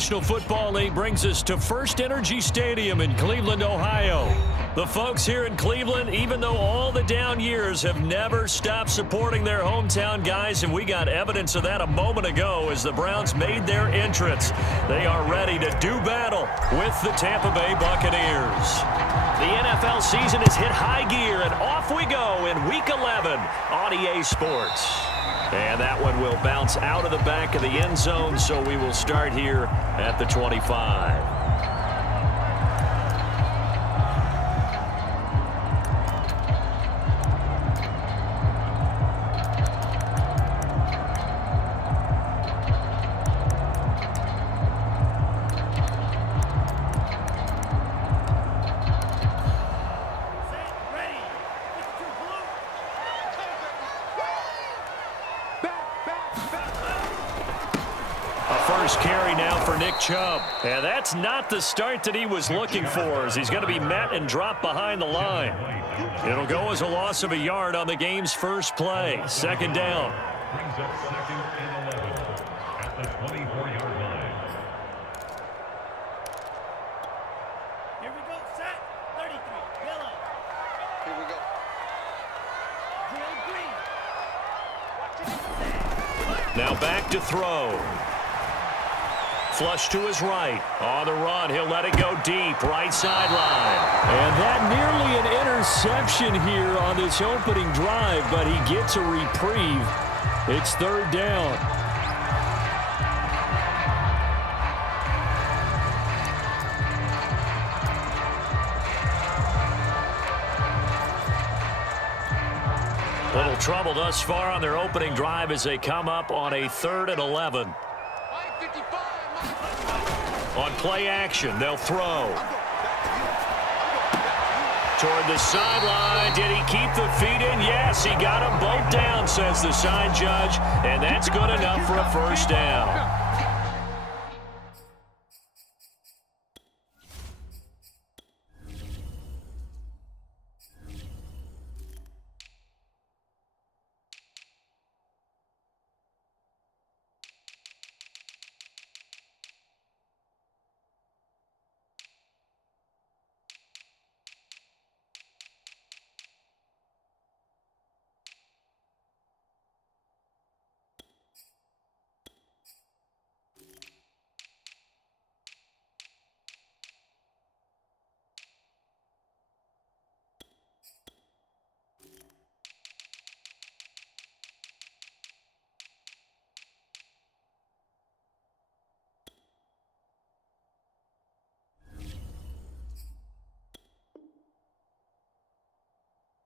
National Football League brings us to First Energy Stadium in Cleveland, Ohio. The folks here in Cleveland, even though all the down years, have never stopped supporting their hometown guys, and we got evidence of that a moment ago as the Browns made their entrance. They are ready to do battle with the Tampa Bay Buccaneers. The NFL season has hit high gear, and off we go in Week 11 on EA Sports. And that one will bounce out of the back of the end zone, so we will start here at the 25. Carry now for Nick Chubb. And that's not the start that he was looking for, as he's going to be met and dropped behind the line. It'll go as a loss of a yard on the game's first play. Second down. Brings up second and 11 at the 24-yard line. Here we go, set. 33, yellow. Here we go. Green. Now back to throw. Flush to his right. On the run, he'll let it go deep. Right sideline. And that nearly an interception here on this opening drive, but he gets a reprieve. It's third down. Little trouble thus far on their opening drive as they come up on a 3rd and 11. On play action, they'll throw. Toward the sideline. Did he keep the feet in? Yes, he got them both down, says the sign judge. And that's good enough for a first down.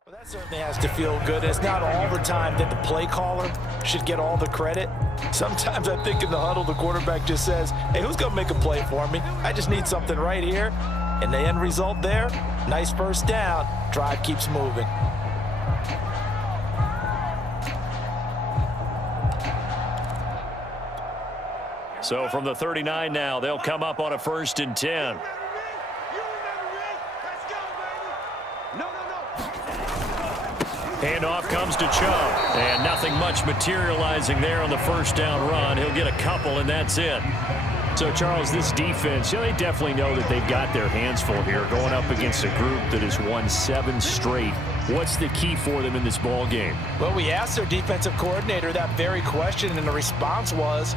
Well, that certainly has to feel good. It's not all the time that the play caller should get all the credit. Sometimes I think in the huddle, the quarterback just says, hey, who's going to make a play for me? I just need something right here. And the end result there, nice first down. Drive keeps moving. So from the 39 now, they'll come up on a 1st and 10. Handoff comes to Chubb, and nothing much materializing there on the first down run. He'll get a couple, and that's it. So, Charles, this defense, they definitely know that they've got their hands full here going up against a group that has won 7 straight. What's the key for them in this ball game? Well, we asked their defensive coordinator that very question, and the response was,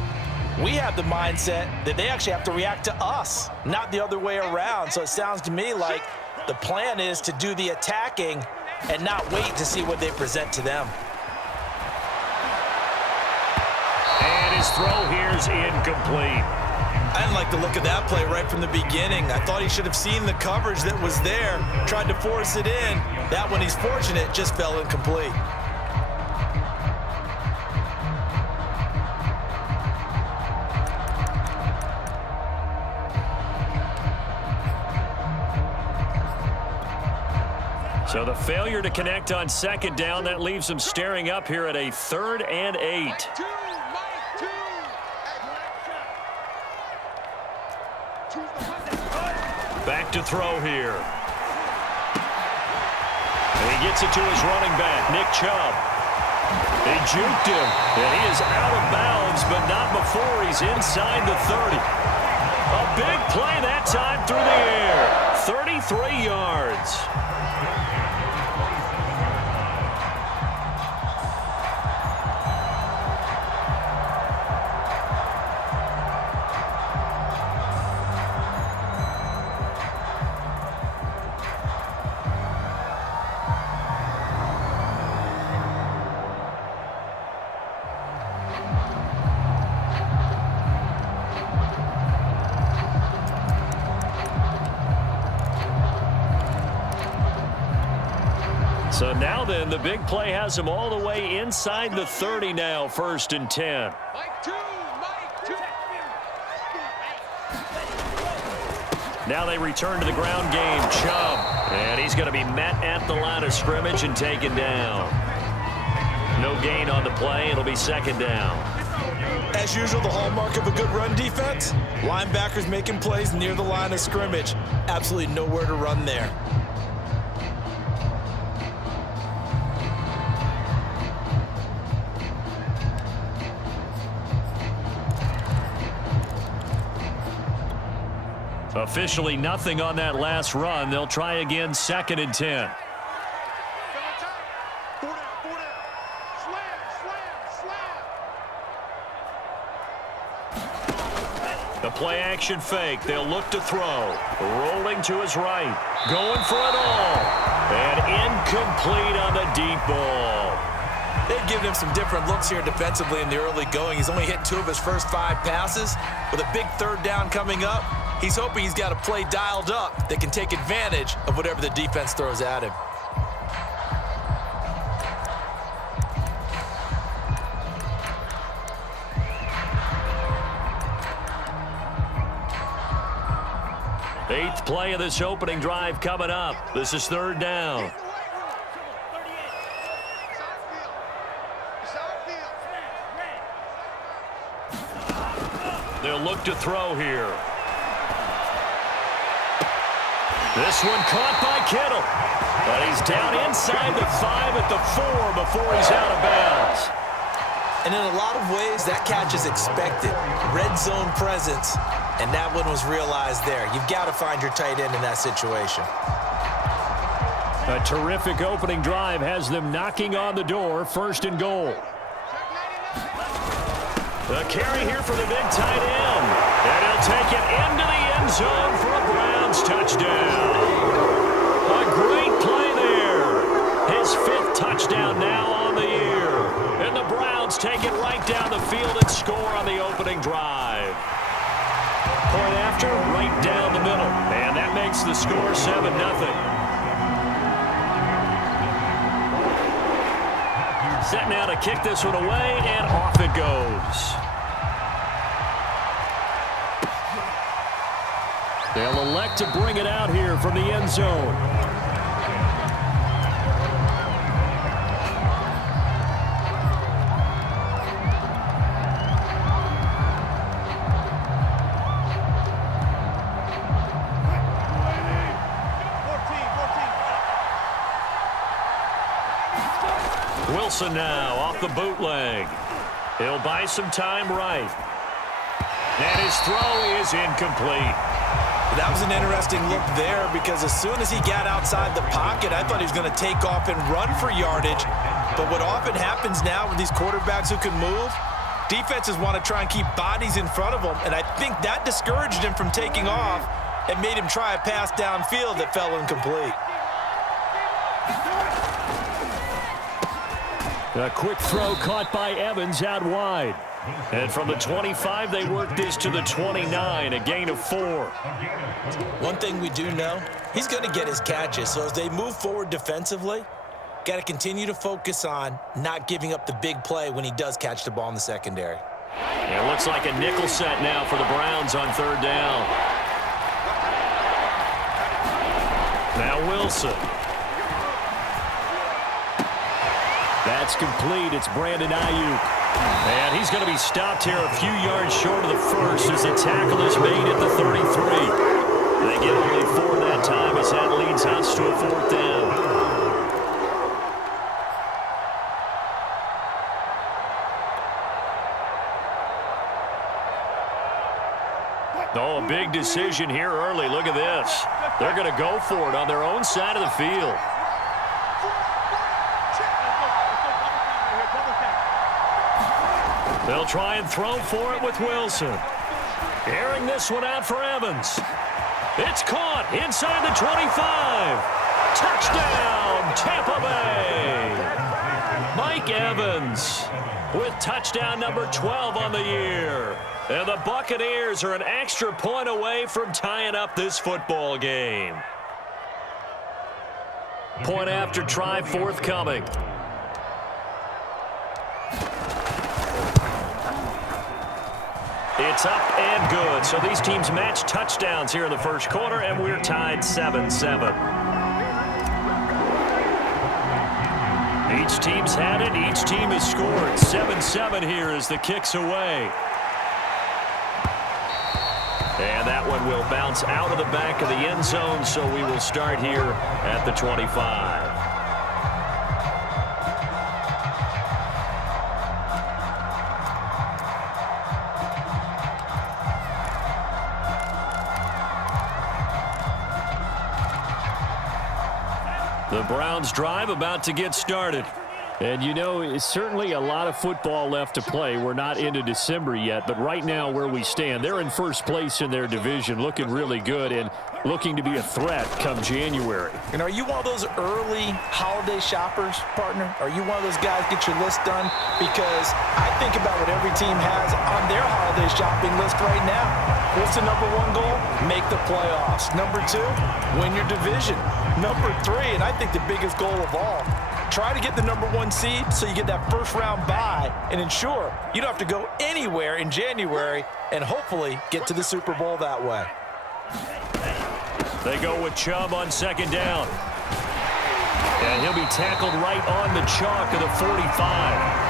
we have the mindset that they actually have to react to us, not the other way around. So it sounds to me like the plan is to do the attacking and not wait to see what they present to them. And his throw here is incomplete. I didn't like the look of that play right from the beginning. I thought he should have seen the coverage that was there, tried to force it in. That one, he's fortunate, just fell incomplete. So the failure to connect on 2nd down, that leaves them staring up here at a 3rd and 8. Back to throw here. And he gets it to his running back, Nick Chubb. They juked him, and he is out of bounds, but not before he's inside the 30. play that time through the air. 33 yards. So now then, the big play has him all the way inside the 30 now, 1st and 10. Now they return to the ground game. Chubb. And he's going to be met at the line of scrimmage and taken down. No gain on the play. It'll be 2nd down. As usual, the hallmark of a good run defense, linebackers making plays near the line of scrimmage. Absolutely nowhere to run there. Officially nothing on that last run. They'll try again, 2nd and 10. The play action fake. They'll look to throw. Rolling to his right. Going for it all. And incomplete on the deep ball. They've given him some different looks here defensively in the early going. He's only hit 2 of his first 5 passes. With a big 3rd down coming up, he's hoping he's got a play dialed up that can take advantage of whatever the defense throws at him. Eighth play of this opening drive coming up. This is 3rd down. They'll look to throw here. This one caught by Kittle. But he's down inside the 5 at the 4 before he's out of bounds. And in a lot of ways, that catch is expected. Red zone presence, and that one was realized there. You've got to find your tight end in that situation. A terrific opening drive has them knocking on the door, 1st and goal. The carry here for the big tight end. And he'll take it into the end zone for a Browns touchdown. A great play there. His 5th touchdown now on the year. And the Browns take it right down the field and score on the opening drive. Point after, right down the middle. And that makes the score 7-0. Set now to kick this one away, and off it goes. They'll elect to bring it out here from the end zone. Wilson now off the bootleg. He'll buy some time right. And his throw is incomplete. That was an interesting look there because as soon as he got outside the pocket, I thought he was going to take off and run for yardage. But what often happens now with these quarterbacks who can move, defenses want to try and keep bodies in front of them, and I think that discouraged him from taking off and made him try a pass downfield that fell incomplete. A quick throw caught by Evans out wide. And from the 25, they work this to the 29, a gain of 4. One thing we do know, he's going to get his catches. So as they move forward defensively, got to continue to focus on not giving up the big play when he does catch the ball in the secondary. It looks like a nickel set now for the Browns on 3rd down. Now Wilson. That's complete. It's Brandon Ayuk. And he's going to be stopped here a few yards short of the first as the tackle is made at the 33. They get only 4 that time as that leads us to a 4th down. Oh, a big decision here early. Look at this. They're going to go for it on their own side of the field. They'll try and throw for it with Wilson. Airing this one out for Evans. It's caught inside the 25. Touchdown, Tampa Bay. Mike Evans with touchdown number 12 on the year. And the Buccaneers are an extra point away from tying up this football game. Point after try forthcoming. It's up and good. So these teams match touchdowns here in the first quarter, and we're tied 7-7. Each team's had it. Each team has scored. 7-7 here as the kick's away. And that one will bounce out of the back of the end zone, so we will start here at the 25. The Browns drive about to get started. And, you know, it's certainly a lot of football left to play. We're not into December yet, but right now where we stand, they're in first place in their division, looking really good and looking to be a threat come January. And are you one of those early holiday shoppers, partner? Are you one of those guys get your list done? Because I think about what every team has on their holiday shopping list right now. What's the number one goal? Make the playoffs. Number two, win your division. Number three, and I think the biggest goal of all, try to get the number one seed so you get that first round bye and ensure you don't have to go anywhere in January and hopefully get to the Super Bowl that way. They go with Chubb on second down. And he'll be tackled right on the chalk of the 45.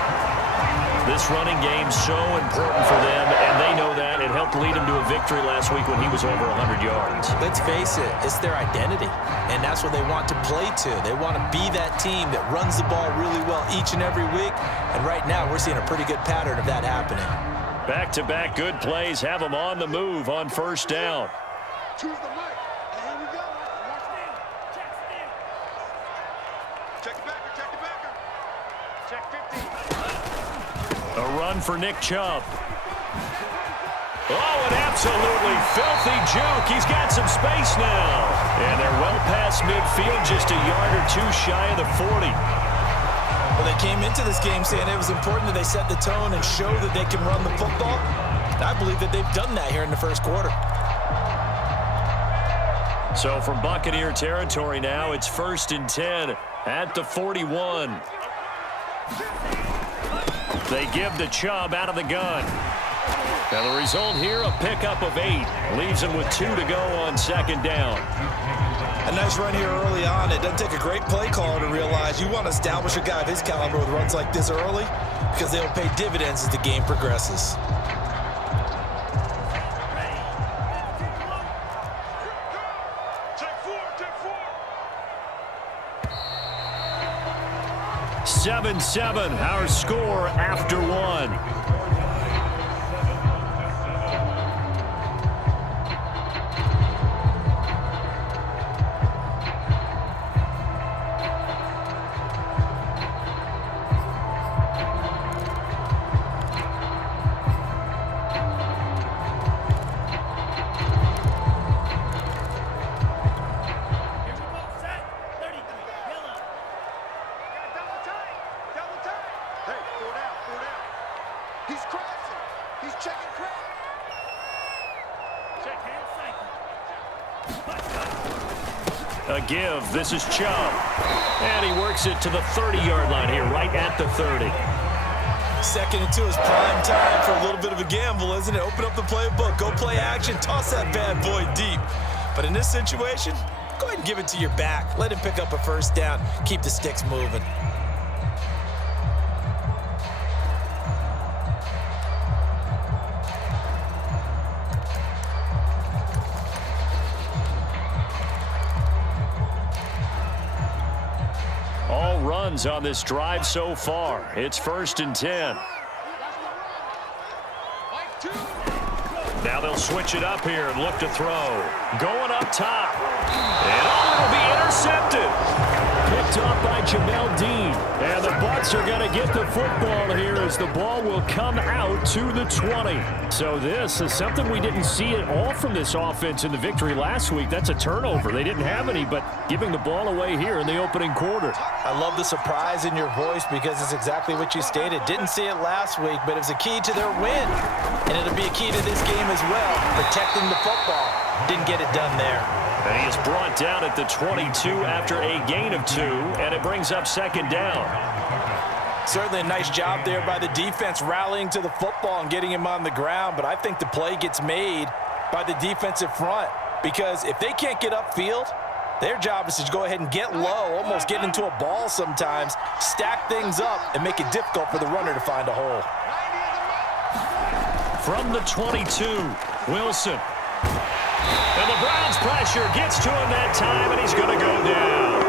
This running game's so important for them, and they know that. It helped lead him to a victory last week when he was over 100 yards. Let's face it, it's their identity, and that's what they want to play to. They want to be that team that runs the ball really well each and every week, and right now we're seeing a pretty good pattern of that happening. Back-to-back good plays have them on the move on first down. Choose the mic. Here we go. Watch me. Check still. Check the backer. Check the backer. Check 15. A run for Nick Chubb. Oh, an absolutely filthy juke. He's got some space now. And they're well past midfield, just a yard or two shy of the 40. Well, they came into this game saying it was important that they set the tone and show that they can run the football. And I believe that they've done that here in the first quarter. So from Buccaneer territory now, it's 1st and 10 at the 41. They give the Chubb out of the gun. Now the result here, a pickup of 8. Leaves them with 2 to go on second down. A nice run here early on. It doesn't take a great play caller to realize you want to establish a guy of his caliber with runs like this early because they'll pay dividends as the game progresses. Take 7-7, our score after 1. A give. This is Chubb. And he works it to the 30-yard line here, right at the 30. 2nd and 2 is prime time for a little bit of a gamble, isn't it? Open up the playbook. Go play action. Toss that bad boy deep. But in this situation, go ahead and give it to your back. Let him pick up a first down. Keep the sticks moving. On this drive so far. It's 1st and 10. Now they'll They'll switch it up here and look to throw. Going up top. And it'll be intercepted. Picked off by Jamel Dean. And the Bucs are going to get the football here as the ball will come out to the 20. So this is something we didn't see at all from this offense in the victory last week. That's a turnover. They didn't have any, but giving the ball away here in the opening quarter. I love the surprise in your voice because it's exactly what you stated. Didn't see it last week, but it was a key to their win. And it'll be a key to this game as well, protecting the football. Didn't get it done there. And he is brought down at the 22 after a gain of 2, and it brings up second down. Certainly a nice job there by the defense rallying to the football and getting him on the ground, but I think the play gets made by the defensive front because if they can't get upfield, their job is to go ahead and get low, almost get into a ball sometimes, stack things up, and make it difficult for the runner to find a hole. From the 22, Wilson. And the Browns pressure gets to him that time, and he's going to go down.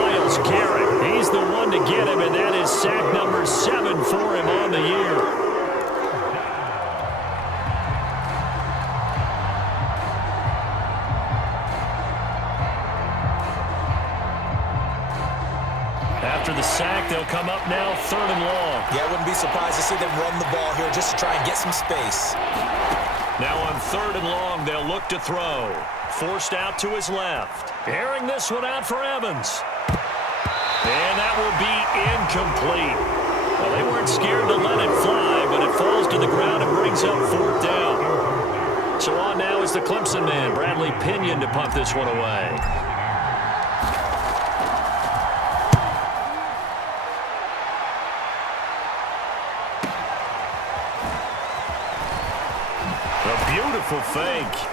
Myles Garrett, he's the one to get him, and that is sack number 7 for him on the year. After the sack, they'll come up now 3rd and long. Yeah, I wouldn't be surprised to see them run the ball here just to try and get some space. Now on 3rd and long, they'll look to throw. Forced out to his left. Airing this one out for Evans. And that will be incomplete. Well, they weren't scared to let it fly, but it falls to the ground and brings up 4th down. So on now is the Clemson man, Bradley Pinion, to punt this one away. A beautiful fake.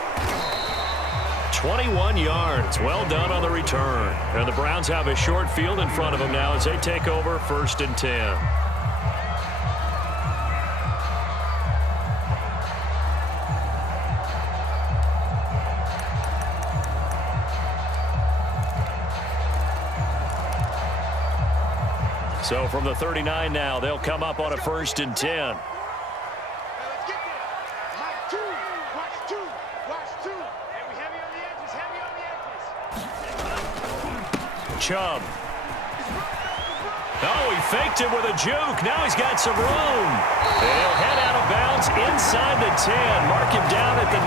21 yards. Well done on the return. And the Browns have a short field in front of them now as they take over 1st and 10. So from the 39 now, they'll come up on a 1st and 10. Chubb. Oh, he faked it with a juke. Now he's got some room. He'll head out of bounds inside the 10. Mark him down at the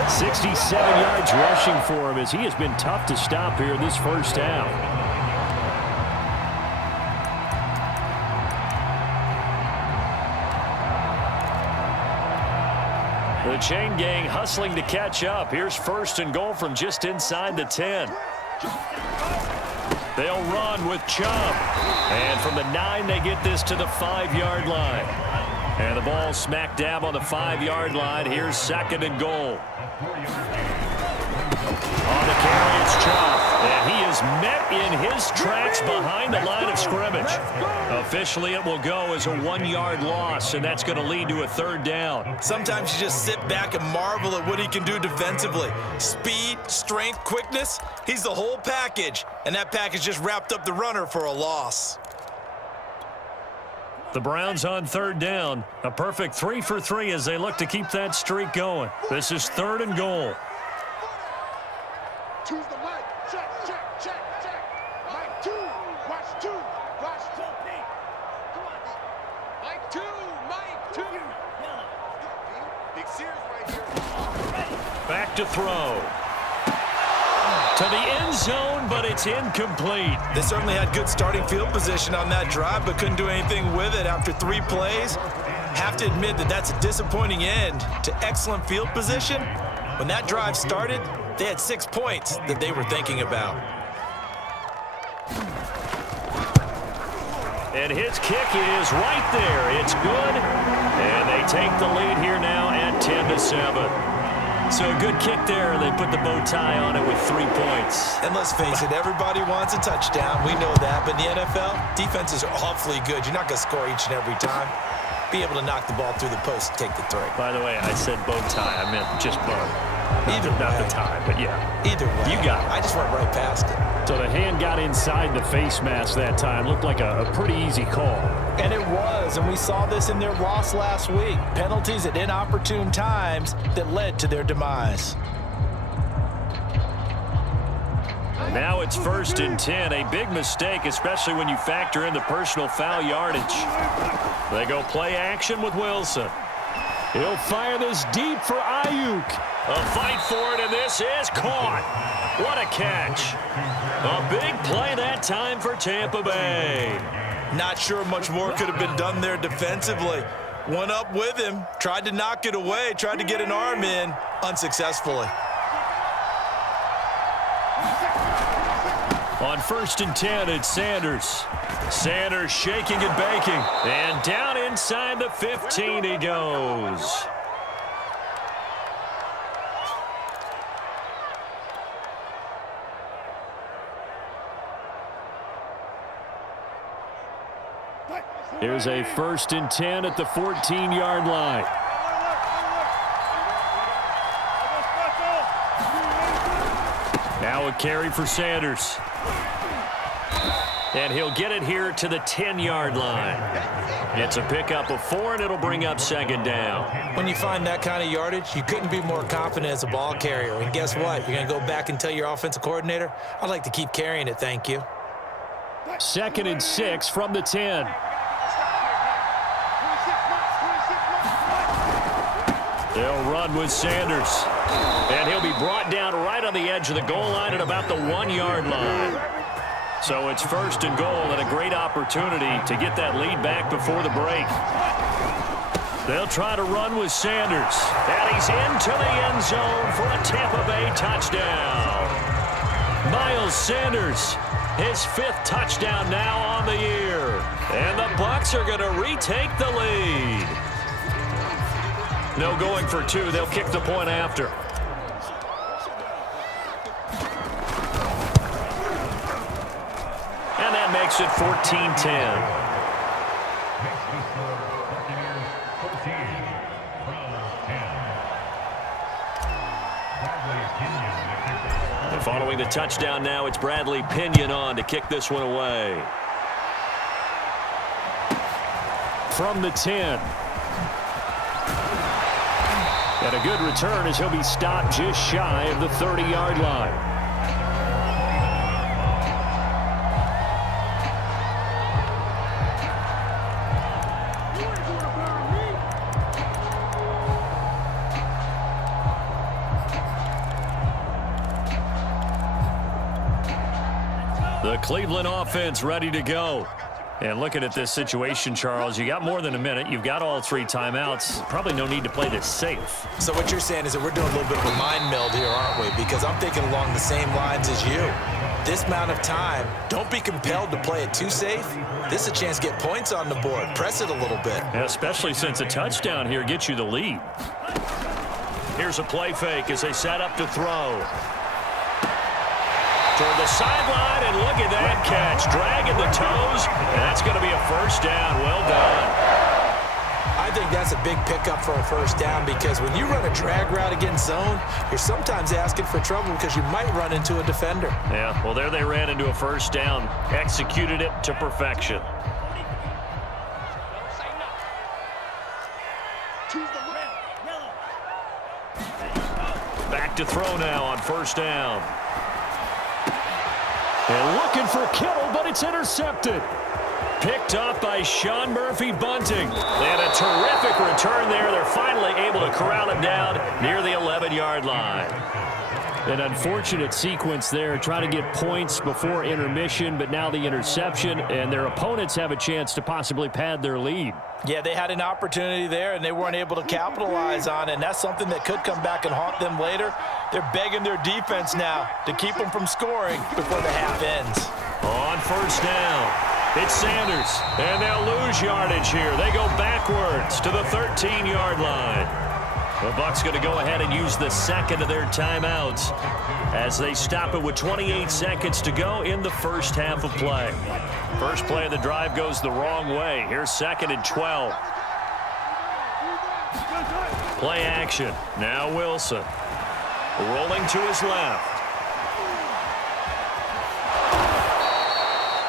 9. 67 yards rushing for him as he has been tough to stop here this first half. The chain gang hustling to catch up. Here's 1st and goal from just inside the 10. They'll run with Chubb. And from the 9, they get this to the 5-yard line. And the ball smack dab on the 5-yard line. Here's 2nd and goal. On the carry, it's Chubb. And he is met in his tracks behind the line of scrimmage. Officially, it will go as a 1-yard loss, and that's going to lead to a 3rd down. Sometimes you just sit back and marvel at what he can do defensively. Speed, strength, quickness, he's the whole package. And that package just wrapped up the runner for a loss. The Browns on 3rd down. A perfect 3 for 3 as they look to keep that streak going. This is 3rd and goal. Choose the mic. Check, check, check, check. Mic 2. Watch 2. Watch 2. Come on, Mic 2. Mic 2. Big Sears right here. Back to throw. To the end zone, but it's incomplete. They certainly had good starting field position on that drive, but couldn't do anything with it after 3 plays. Have to admit that that's a disappointing end to excellent field position. When that drive started, they had 6 points that they were thinking about. And his kick is right there. It's good. And they take the lead here now at 10-7. So a good kick there. They put the bow tie on it with 3 points. And let's face it, everybody wants a touchdown. We know that. But in the NFL, defenses are awfully good. You're not going to score each and every time. Be able to knock the ball through the post and take the 3. By the way, I said bow tie. I meant just bow. Not the tie, but yeah. Either way. You got it. I just went right past it. So the hand got inside the face mask that time. Looked like a pretty easy call. And it was, and we saw this in their loss last week. Penalties at inopportune times that led to their demise. Now it's 1st and 10, a big mistake, especially when you factor in the personal foul yardage. They go play action with Wilson. He'll fire this deep for Ayuk. A fight for it, and this is caught. What a catch. A big play that time for Tampa Bay. Not sure much more could have been done there defensively. Went up with him, tried to knock it away, tried to get an arm in, unsuccessfully. On 1st and 10, it's Sanders. Sanders shaking and baking. And down inside the 15 he goes. Here's a 1st and 10 at the 14-yard line. Now a carry for Sanders. And he'll get it here to the 10-yard line. It's a pickup of 4, and it'll bring up 2nd down. When you find that kind of yardage, you couldn't be more confident as a ball carrier. And guess what? You're going to go back and tell your offensive coordinator, I'd like to keep carrying it, thank you. 2nd and 6 from the 10. They'll run with Sanders. And he'll be brought down right on the edge of the goal line at about the 1-yard line. So it's 1st and goal, and a great opportunity to get that lead back before the break. They'll try to run with Sanders. And he's into the end zone for a Tampa Bay touchdown. Miles Sanders, his 5th touchdown now on the year. And the Bucs are going to retake the lead. No going for 2. They'll kick the point after. And that makes it 14-10. And following the touchdown now, it's Bradley Pinion on to kick this one away. From the 10. And a good return as he'll be stopped just shy of the 30-yard line. The Cleveland offense ready to go. And looking at this situation, Charles, you got more than a minute. You've got all 3 timeouts. Probably no need to play this safe. So what you're saying is that we're doing a little bit of a mind meld here, aren't we? Because I'm thinking along the same lines as you. This amount of time, don't be compelled to play it too safe. This is a chance to get points on the board. Press it a little bit. Yeah, especially since a touchdown here gets you the lead. Here's a play fake as they set up to throw. Toward the sideline, and look at that catch. Dragging the toes, and that's going to be a 1st down. Well done. I think that's a big pickup for a 1st down because when you run a drag route against zone, you're sometimes asking for trouble because you might run into a defender. Yeah, well, there they ran into a 1st down. Executed it to perfection. Back to throw now on 1st down. And looking for Kittle, but it's intercepted. Picked up by Sean Murphy-Bunting. And a terrific return there. They're finally able to corral him down near the 11-yard line. An unfortunate sequence there, trying to get points before intermission, but now the interception, and their opponents have a chance to possibly pad their lead. Yeah, they had an opportunity there, and they weren't able to capitalize on it, and that's something that could come back and haunt them later. They're begging their defense now to keep them from scoring before the half ends. On 1st down, it's Sanders, and they'll lose yardage here. They go backwards to the 13-yard line. The Bucs going to go ahead and use the 2nd of their timeouts as they stop it with 28 seconds to go in the 1st half of play. First play of the drive goes the wrong way. Here's 2nd and 12. Play action. Now Wilson. Rolling to his left.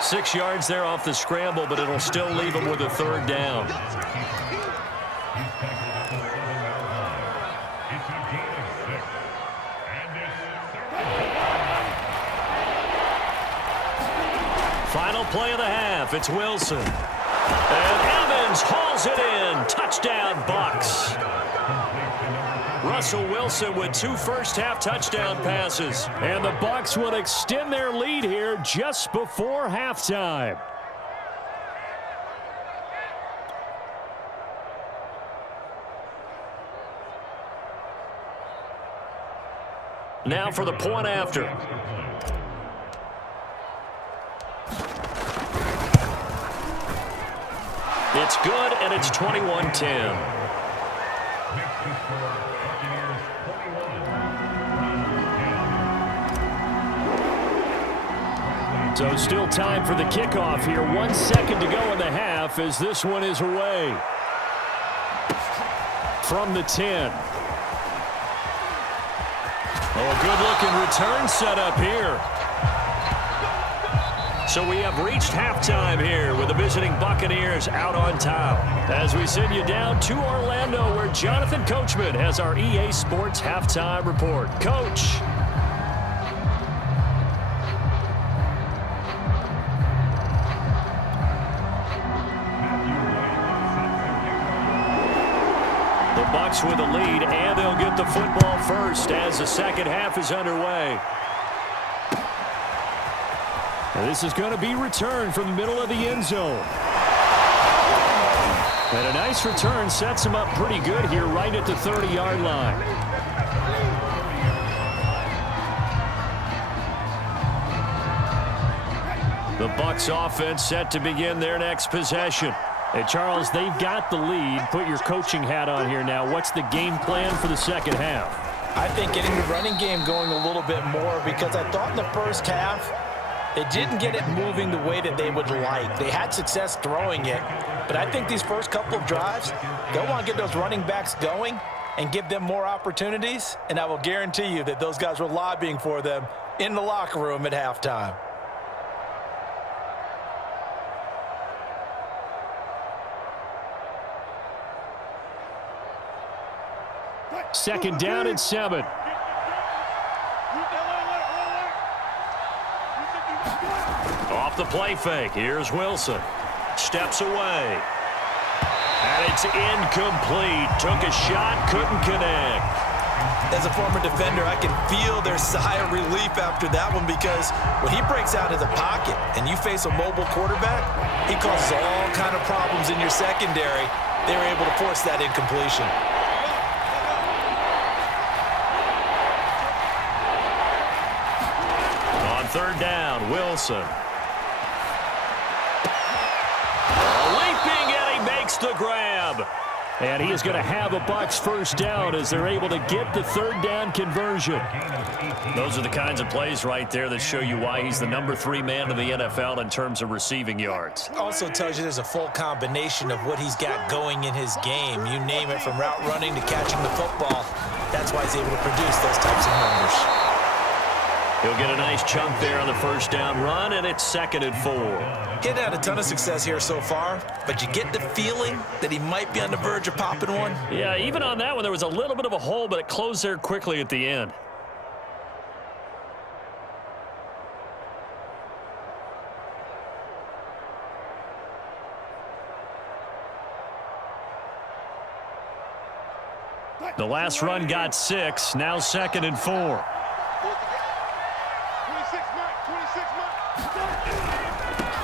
6 yards there off the scramble, but it'll still leave him with a third down. He's tackled at the 7-yard line. It's a gain of 6. And it's Final play of the half. It's Wilson. And Evans hauls it in. Touchdown, Bucs. Russell Wilson with 2 first-half touchdown passes. And the Bucs will extend their lead here just before halftime. Now for the point after. It's good, and it's 21-10. So still time for the kickoff here. 1 second to go in the half as this one is away. From the 10. Oh, a good-looking return set up here. So we have reached halftime here with the visiting Buccaneers out on top. As we send you down to Orlando where Jonathan Coachman has our EA Sports halftime report. Coach. The Bucs with the lead, and they'll get the football first as the second half is underway. And this is going to be returned from the middle of the end zone. And a nice return sets him up pretty good here right at the 30-yard line. The Bucs offense set to begin their next possession. Hey, Charles, they've got the lead. Put your coaching hat on here now. What's the game plan for the second half? I think getting the running game going a little bit more because I thought in the first half they didn't get it moving the way that they would like. They had success throwing it, but I think these first couple of drives, they'll want to get those running backs going and give them more opportunities, and I will guarantee you that those guys were lobbying for them in the locker room at halftime. Second down and 7. Off the play fake. Here's Wilson. Steps away. And it's incomplete. Took a shot, couldn't connect. As a former defender, I can feel their sigh of relief after that one because when he breaks out of the pocket and you face a mobile quarterback, he causes all kind of problems in your secondary. They were able to force that incompletion. Third down, Wilson. Leaping, and he makes the grab. And he is going to have a Bucs first down as they're able to get the third down conversion. Those are the kinds of plays right there that show you why he's the number 3 man in the NFL in terms of receiving yards. Also tells you there's a full combination of what he's got going in his game. You name it, from route running to catching the football. That's why he's able to produce those types of numbers. He'll get a nice chunk there on the first down run, and it's 2nd and 4. He had a ton of success here so far, but you get the feeling that he might be on the verge of popping one. Yeah, even on that one, there was a little bit of a hole, but it closed there quickly at the end. The last run got 6, now 2nd and 4.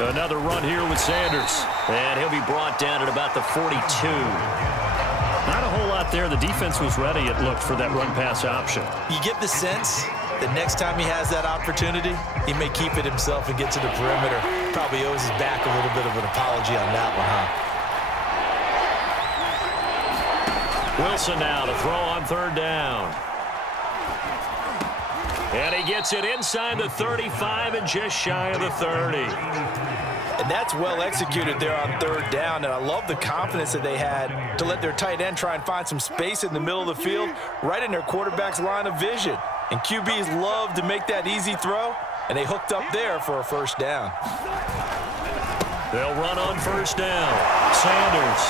Another run here with Sanders. And he'll be brought down at about the 42. Not a whole lot there. The defense was ready, it looked, for that run-pass option. You get the sense that next time he has that opportunity, he may keep it himself and get to the perimeter. Probably owes his back a little bit of an apology on that one, huh? Wilson now to throw on third down. And he gets it inside the 35 and just shy of the 30. And that's well executed there on third down. And I love the confidence that they had to let their tight end try and find some space in the middle of the field, right in their quarterback's line of vision. And QBs love to make that easy throw, and they hooked up there for a first down. They'll run on first down. Sanders.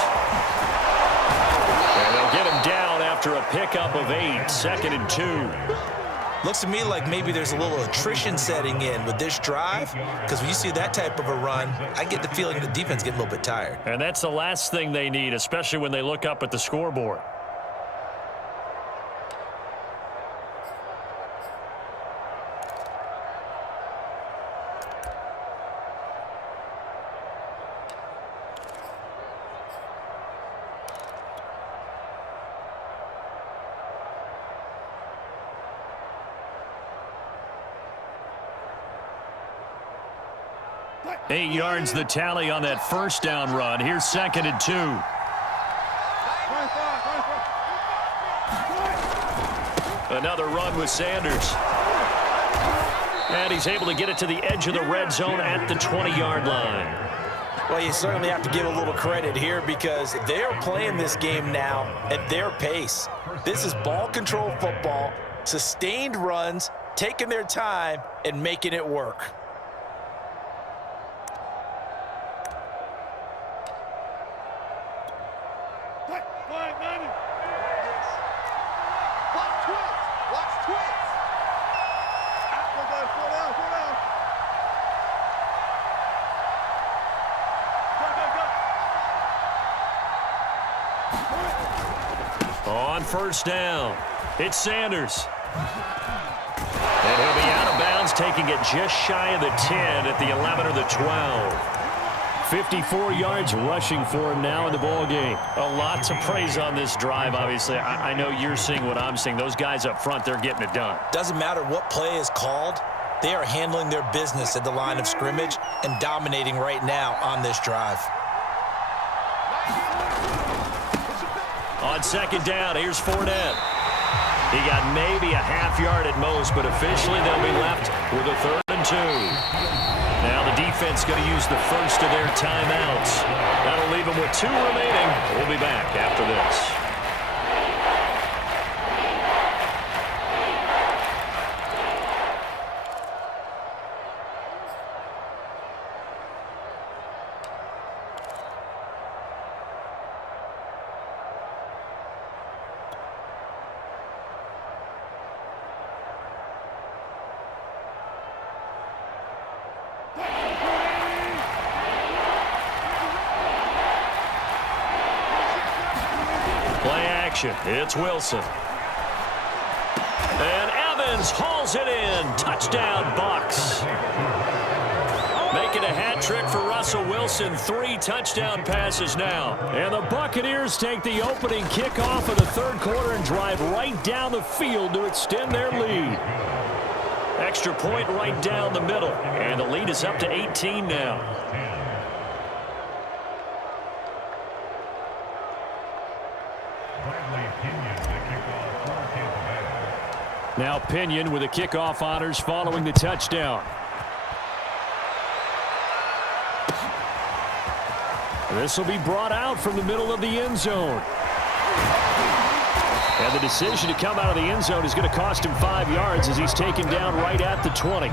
And they'll get him down after a pickup of 8, 2nd and 2. Looks to me like maybe there's a little attrition setting in with this drive, because when you see that type of a run, I get the feeling the defense getting a little bit tired. And that's the last thing they need, especially when they look up at the scoreboard. Eight yards the tally on that first down run. Here's 2nd and 2. Another run with Sanders. And he's able to get it to the edge of the red zone at the 20-yard line. Well, you certainly have to give a little credit here because they're playing this game now at their pace. This is ball control football, sustained runs, taking their time, and making it work. On first down, it's Sanders. And he'll be out of bounds, taking it just shy of the 10 at the 11 or the 12. 54 yards rushing for him now in the ballgame. A lot to praise on this drive, obviously. I know you're seeing what I'm seeing. Those guys up front, they're getting it done. Doesn't matter what play is called. They are handling their business at the line of scrimmage and dominating right now on this drive. On 2nd down, here's Fournette. He got maybe a half yard at most, but officially they'll be left with a 3rd and 2. Now the defense going to use the first of their timeouts. That'll leave them with 2 remaining. We'll be back after this. It's Wilson. And Evans hauls it in. Touchdown, Bucs. Making a hat trick for Russell Wilson. 3 touchdown passes now. And the Buccaneers take the opening kickoff of the 3rd quarter and drive right down the field to extend their lead. Extra point right down the middle. And the lead is up to 18 now. Now Pinion with the kickoff honors following the touchdown. This will be brought out from the middle of the end zone. And the decision to come out of the end zone is going to cost him 5 yards as he's taken down right at the 20.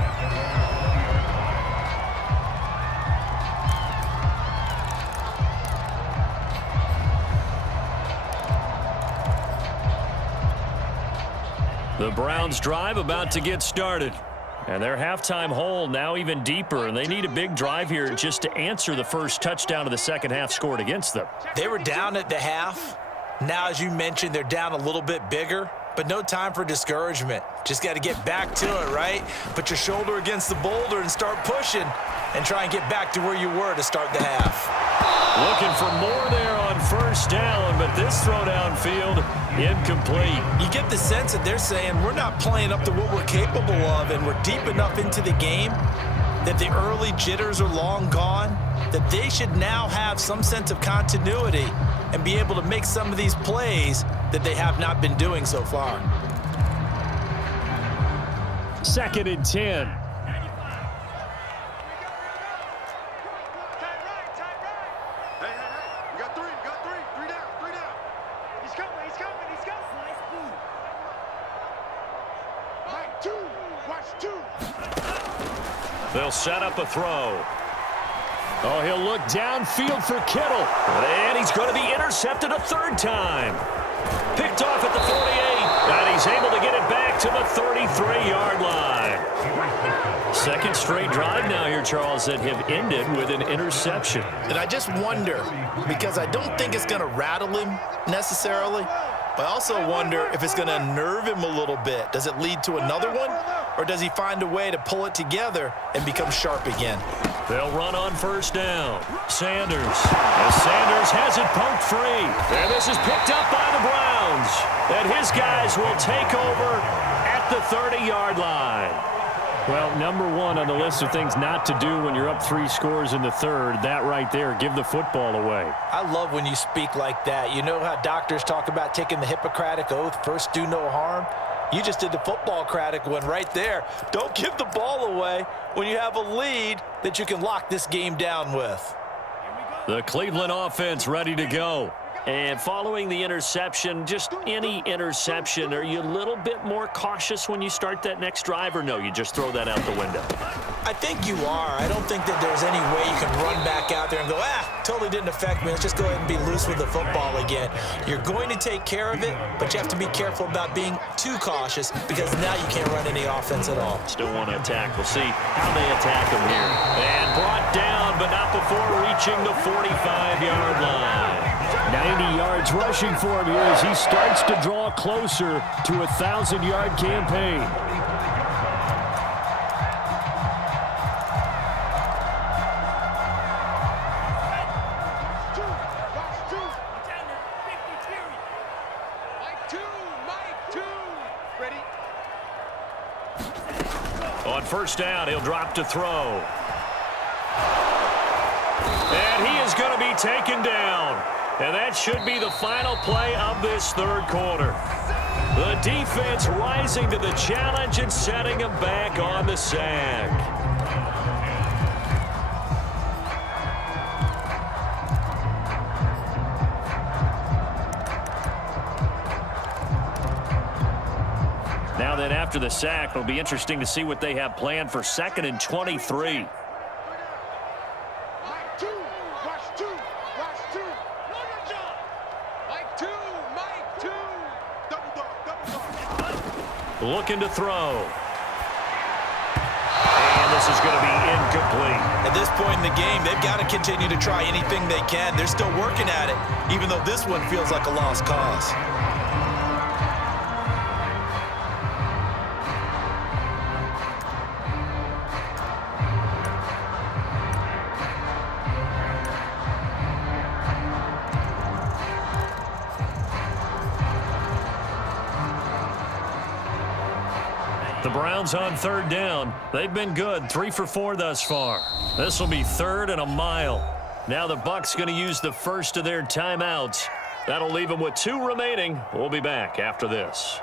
The Browns drive about to get started. And their halftime hole now even deeper, and they need a big drive here just to answer the first touchdown of the second half scored against them. They were down at the half. Now, as you mentioned, they're down a little bit bigger, but no time for discouragement. Just got to get back to it, right? Put your shoulder against the boulder and start pushing and try and get back to where you were to start the half. Looking for more there on first down, but this throw downfield, incomplete. You get the sense that they're saying we're not playing up to what we're capable of, and we're deep enough into the game that the early jitters are long gone, that they should now have some sense of continuity and be able to make some of these plays that they have not been doing so far. 2nd and 10. They'll set up a throw. Oh, he'll look downfield for Kittle. And he's going to be intercepted a third time. Picked off at the 48. And he's able to get it back to the 33-yard line. Second straight drive now here, Charles, that have ended with an interception. And I just wonder, because I don't think it's going to rattle him necessarily, but I also wonder if it's going to unnerve him a little bit. Does it lead to another one, or does he find a way to pull it together and become sharp again? They'll run on first down. Sanders. As Sanders has it poked free. And this is picked up by the Browns. And his guys will take over at the 30-yard line. Well, number one on the list of things not to do when you're up 3 scores in the third, that right there, give the football away. I love when you speak like that. You know how doctors talk about taking the Hippocratic Oath, first do no harm? You just did the football-cratic one right there. Don't give the ball away when you have a lead that you can lock this game down with. The Cleveland offense ready to go. And following the interception, just any interception, are you a little bit more cautious when you start that next drive, or no, you just throw that out the window? I think you are. I don't think that there's any way you can run back out there and go, totally didn't affect me. Let's just go ahead and be loose with the football again. You're going to take care of it, but you have to be careful about being too cautious because now you can't run any offense at all. Still want to attack. We'll see how they attack him here. And brought down, but not before reaching the 45-yard line. 90 yards rushing for him here as he starts to draw closer to a 1,000-yard campaign. On first down, he'll drop to throw. And he is going to be taken down. And that should be the final play of this third quarter. The defense rising to the challenge and setting him back on the sack. Now then, after the sack, it'll be interesting to see what they have planned for 2nd and 23. Looking to throw. And this is going to be incomplete. At this point in the game, they've got to continue to try anything they can. They're still working at it, even though this one feels like a lost cause. The Browns on third down. They've been good, 3 for 4 thus far. This will be 3rd and a mile. Now the Bucs going to use the first of their timeouts. That'll leave them with 2 remaining. We'll be back after this.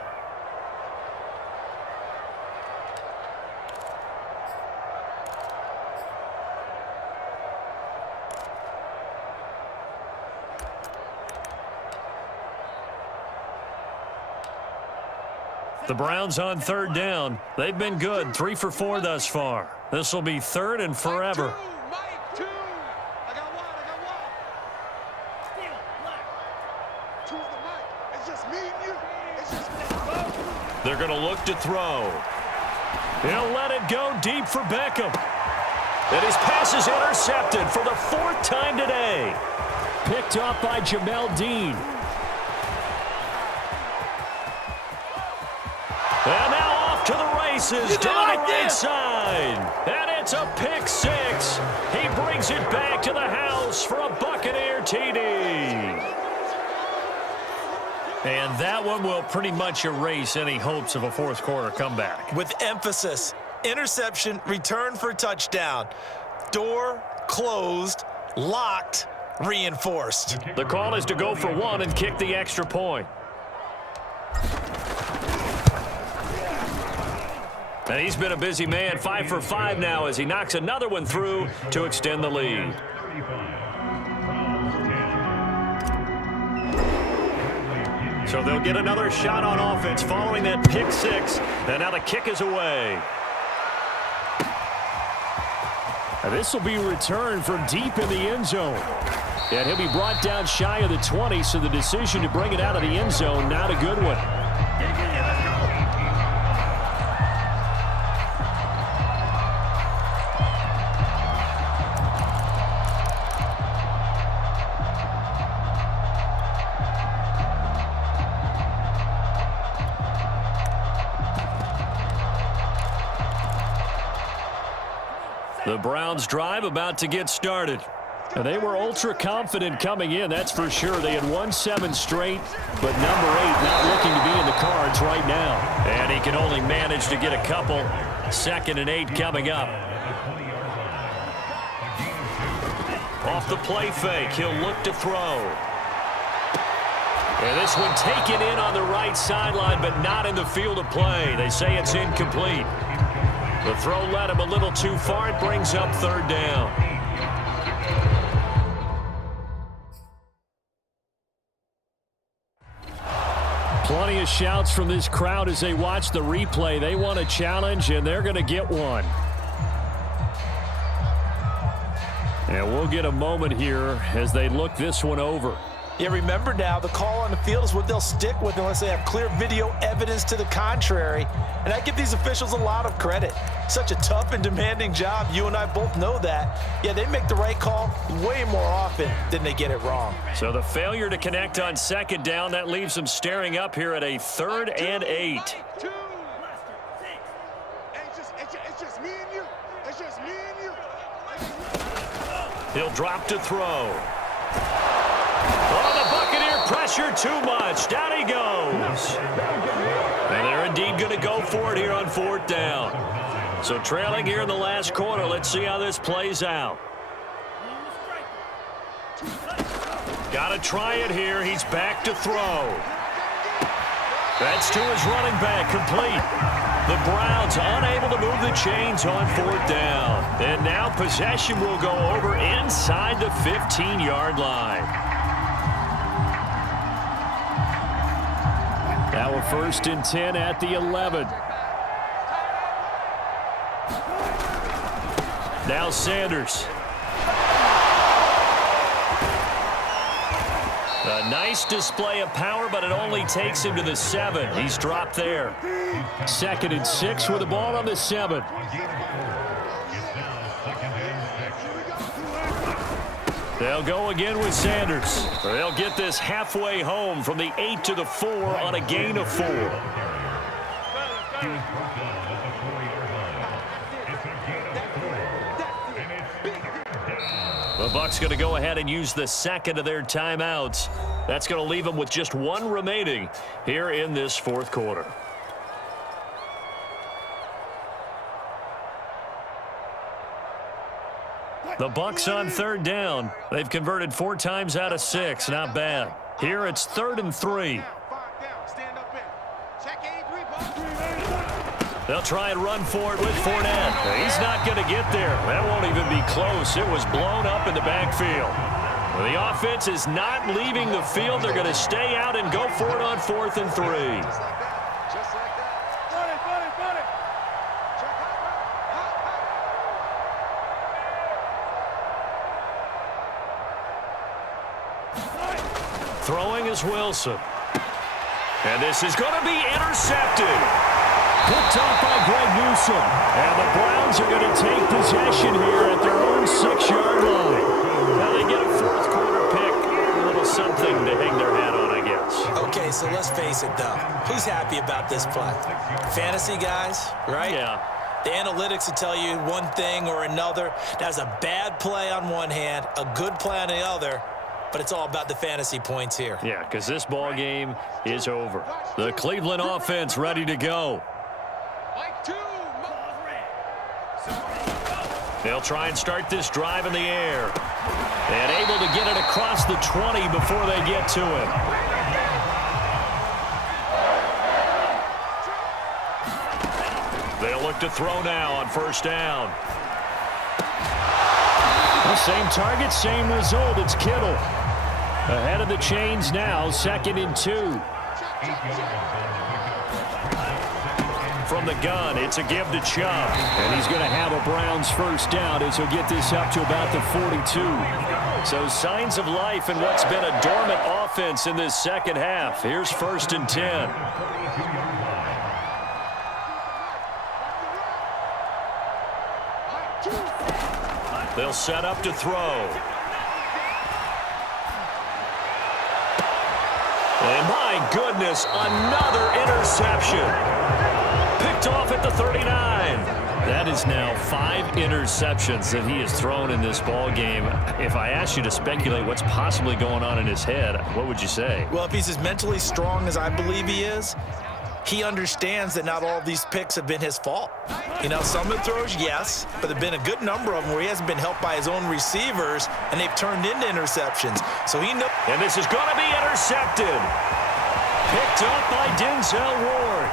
The Browns on third down. They've been good, 3 for 4 thus far. This will be 3rd and forever. Mike, 2. I got one. Choose the mic. It's just me and you. It's just me. They're going to look to throw. He'll let it go deep for Beckham. And his pass is intercepted for the 4th time today. Picked off by Jamel Dean. And now off to the races down the right side. And it's a pick 6. He brings it back to the house for a Buccaneer TD. And that one will pretty much erase any hopes of a fourth quarter comeback. With emphasis, interception, return for touchdown. Door closed, locked, reinforced. The call is to go for 1 and kick the extra point. And he's been a busy man, 5 for 5 now as he knocks another one through to extend the lead. So they'll get another shot on offense following that pick 6. And now the kick is away. This will be returned from deep in the end zone. And he'll be brought down shy of the 20, so the decision to bring it out of the end zone, not a good one. The Browns drive about to get started. And they were ultra confident coming in, that's for sure. They had won 7 straight, but number 8 not looking to be in the cards right now. And he can only manage to get a couple. 2nd and 8 coming up. Off the play fake, he'll look to throw. And this one taken in on the right sideline, but not in the field of play. They say it's incomplete. The throw led him a little too far. It brings up 3rd down. Plenty of shouts from this crowd as they watch the replay. They want a challenge, and they're going to get one. And we'll get a moment here as they look this one over. Yeah, remember now, the call on the field is what they'll stick with unless they have clear video evidence to the contrary. And I give these officials a lot of credit. Such a tough and demanding job. You and I both know that. Yeah, they make the right call way more often than they get it wrong. So the failure to connect on 2nd down, that leaves them staring up here at a 3rd and 8. It's just me and you. It's just me and you. He'll drop to throw. Oh, the Buccaneer pressure too much. Down he goes. And they're indeed going to go for it here on 4th down. So trailing here in the last quarter. Let's see how this plays out. Got to try it here. He's back to throw. That's to his running back, complete. The Browns unable to move the chains on 4th down. And now possession will go over inside the 15-yard line. Now a 1st and 10 at the 11. Now Sanders. A nice display of power, but it only takes him to the 7. He's dropped there. 2nd and 6 with the ball on the 7. They'll go again with Sanders. They'll get this halfway home from the 8 to the 4 on a gain of 4. The Bucs going to go ahead and use the 2nd of their timeouts. That's going to leave them with just 1 remaining here in this 4th quarter. The Bucs on 3rd down. They've converted 4 times out of 6. Not bad. Here it's 3rd and 3. They'll try and run for it with Fournette. He's not going to get there. That won't even be close. It was blown up in the backfield. Well, the offense is not leaving the field. They're going to stay out and go for it on 4th and 3. Throwing is Wilson. And this is going to be intercepted. Picked off by Greg Newsome. And the Browns are going to take possession here at their own 6-yard line. Now they get a 4th quarter pick. A little something to hang their hat on, I guess. Okay, so let's face it, though. Who's happy about this play? Fantasy guys, right? Yeah. The analytics will tell you one thing or another. That's a bad play on one hand, a good play on the other. But it's all about the fantasy points here. Yeah, because this ball game is over. The Cleveland offense ready to go. They'll try and start this drive in the air. And able to get it across the 20 before they get to it. They'll look to throw now on 1st down. The same target, same result. It's Kittle. Ahead of the chains now, 2nd and 2. from the gun. It's a give to Chubb. And he's going to have a Browns first down as he'll get this up to about the 42. So signs of life in what's been a dormant offense in this second half. Here's 1st and 10. They'll set up to throw. And my goodness, another interception. Picked off at the 39. That is now 5 interceptions that he has thrown in this ball game. If I asked you to speculate what's possibly going on in his head, what would you say? Well, if he's as mentally strong as I believe he is, he understands that not all these picks have been his fault. You know, some of the throws, yes, but there have been a good number of them where he hasn't been helped by his own receivers, and they've turned into interceptions. So he knows. And this is going to be intercepted. Picked up by Denzel Ward.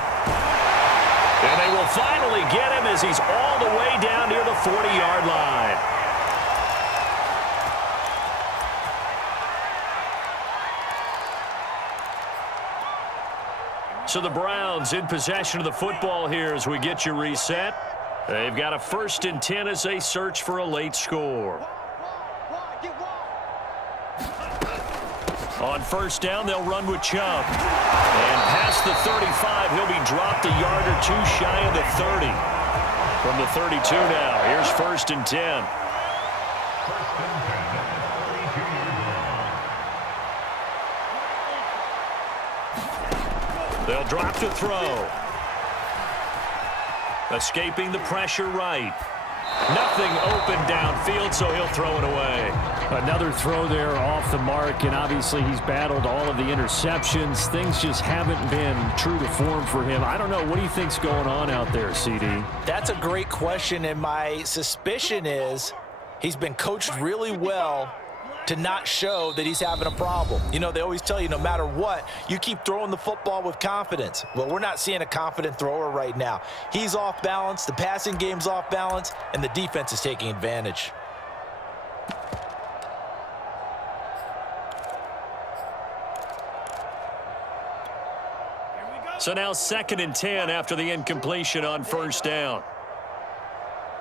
And they will finally get him as he's all the way down near the 40-yard line. So the Browns in possession of the football here as we get you reset. They've got a 1st and 10 as they search for a late score. On 1st down, they'll run with Chubb. And past the 35, he'll be dropped a yard or 2 shy of the 30. From the 32 now, here's 1st and 10. They'll drop to throw. Escaping the pressure right. Nothing open downfield, so he'll throw it away. Another throw there off the mark, and obviously he's battled all of the interceptions. Things just haven't been true to form for him. I don't know. What do you think's going on out there, CD? That's a great question, and my suspicion is he's been coached really well to not show that he's having a problem. You know, they always tell you no matter what, you keep throwing the football with confidence. Well, we're not seeing a confident thrower right now. He's off balance, the passing game's off balance, and the defense is taking advantage. So now 2nd and 10 after the incompletion on 1st down.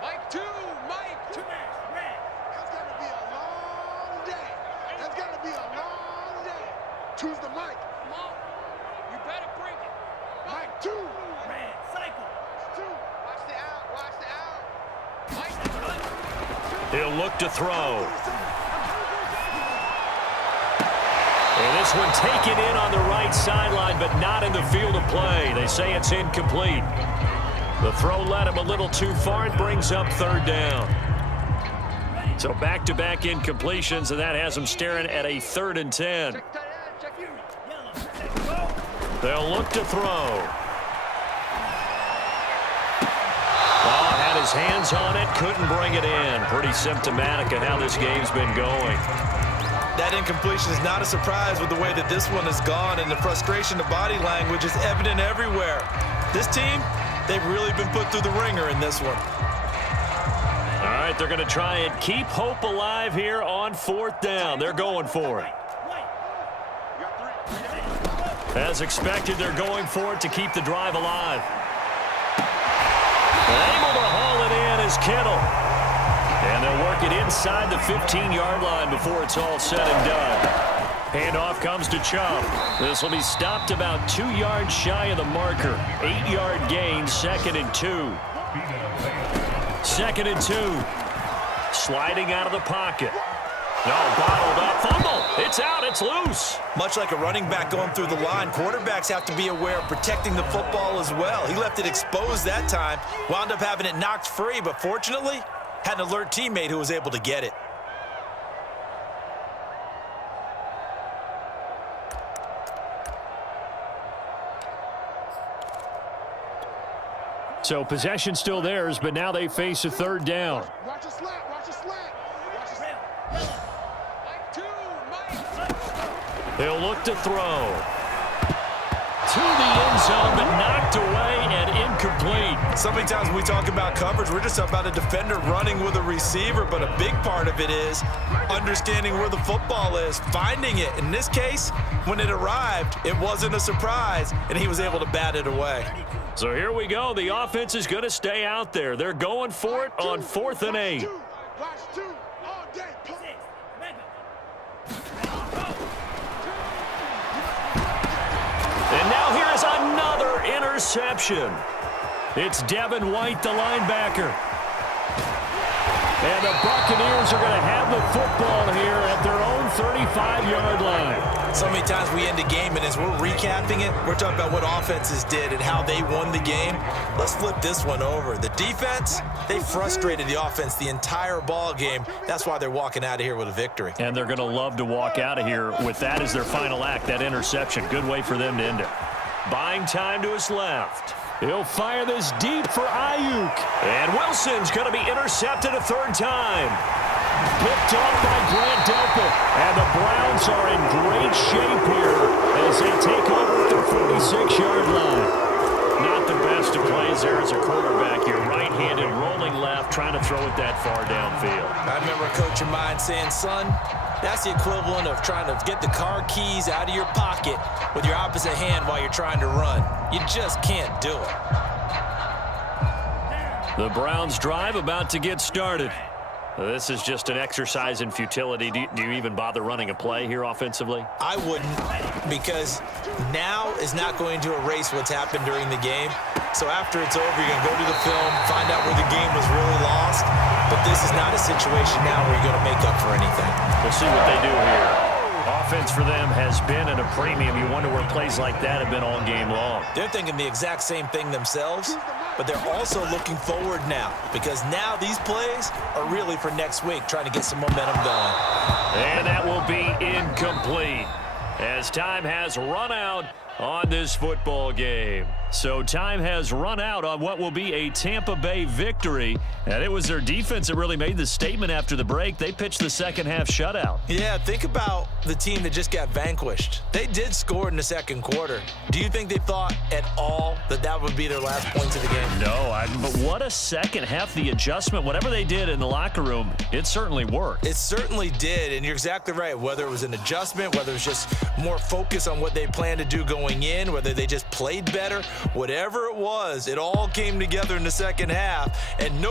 Mike 2, Mike 2. That's going to be a long day. That's going to be a long day. Choose the mic. Come on. You better bring it. Mike 2. Red, cycle. 2. Watch the out. Watch the out. Mike 2. He'll look to throw. And this one taken in on the right sideline, but not in the field of play. They say it's incomplete. The throw led him a little too far and brings up 3rd down. So back-to-back incompletions, and that has him staring at a 3rd and 10. They'll look to throw. Oh, had his hands on it, couldn't bring it in. Pretty symptomatic of how this game's been going. That incompletion is not a surprise with the way that this one has gone, and the frustration, the body language is evident everywhere. This team, they've really been put through the ringer in this one. All right, they're going to try and keep hope alive here on 4th down. They're going for it. As expected, they're going for it to keep the drive alive. Able to haul it in is Kittle. And they'll work it inside the 15-yard line before it's all said and done. Handoff comes to Chubb. This will be stopped about 2 yards shy of the marker. 8-yard gain, 2nd and 2. 2nd and 2. Sliding out of the pocket. No, bottled up. Fumble. It's out. It's loose. Much like a running back going through the line, quarterbacks have to be aware of protecting the football as well. He left it exposed that time. Wound up having it knocked free, but fortunately, had an alert teammate who was able to get it. So possession still theirs, but now they face a 3rd down. Watch a slant. Watch a slant. Watch a slant. Mike 2, Mike. They'll look to throw. To the end zone, but knocked away and incomplete. So many times when we talk about coverage, we're just about a defender running with a receiver, but a big part of it is understanding where the football is, finding it. In this case, when it arrived, it wasn't a surprise, and he was able to bat it away. So here we go. The offense is going to stay out there. They're going for it on 4th and 8. Watch 2 all day. And now here's another interception. It's Devin White, the linebacker. And the Buccaneers are going to have the football here at their own 35-yard line. So many times we end a game, and as we're recapping it, we're talking about what offenses did and how they won the game. Let's flip this one over. The defense, they frustrated the offense the entire ball game. That's why they're walking out of here with a victory. And they're going to love to walk out of here with that as their final act, that interception. Good way for them to end it. Buying time to his left. He'll fire this deep for Ayuk. And Wilson's going to be intercepted a 3rd time. Picked off by Grant Delpit. And the Browns are in great shape here as they take over at the 46-yard line. Not the best of plays there as a quarterback. You're right-handed, rolling left, trying to throw it that far downfield. I remember a coach of mine saying, son, that's the equivalent of trying to get the car keys out of your pocket with your opposite hand while you're trying to run. You just can't do it. The Browns drive about to get started. This is just an exercise in futility. Do you even bother running a play here offensively? I wouldn't, because now is not going to erase what's happened during the game. So after it's over, you're going to go to the film, find out where the game was really lost. But this is not a situation now where you're going to make up for anything. We'll see what they do here. Offense for them has been at a premium. You wonder where plays like that have been all game long. They're thinking the exact same thing themselves, but they're also looking forward now, because now these plays are really for next week, trying to get some momentum going. And that will be incomplete as time has run out on this football game. So time has run out on what will be a Tampa Bay victory. And it was their defense that really made the statement after the break. They pitched the second half shutout. Yeah, think about the team that just got vanquished. They did score in the second quarter. Do you think they thought at all that that would be their last points of the game? No, but what a second half. The adjustment, whatever they did in the locker room, it certainly worked. It certainly did, and you're exactly right. Whether it was an adjustment, whether it was just more focus on what they planned to do going in, whether they just played better, whatever it was, it all came together in the second half, and no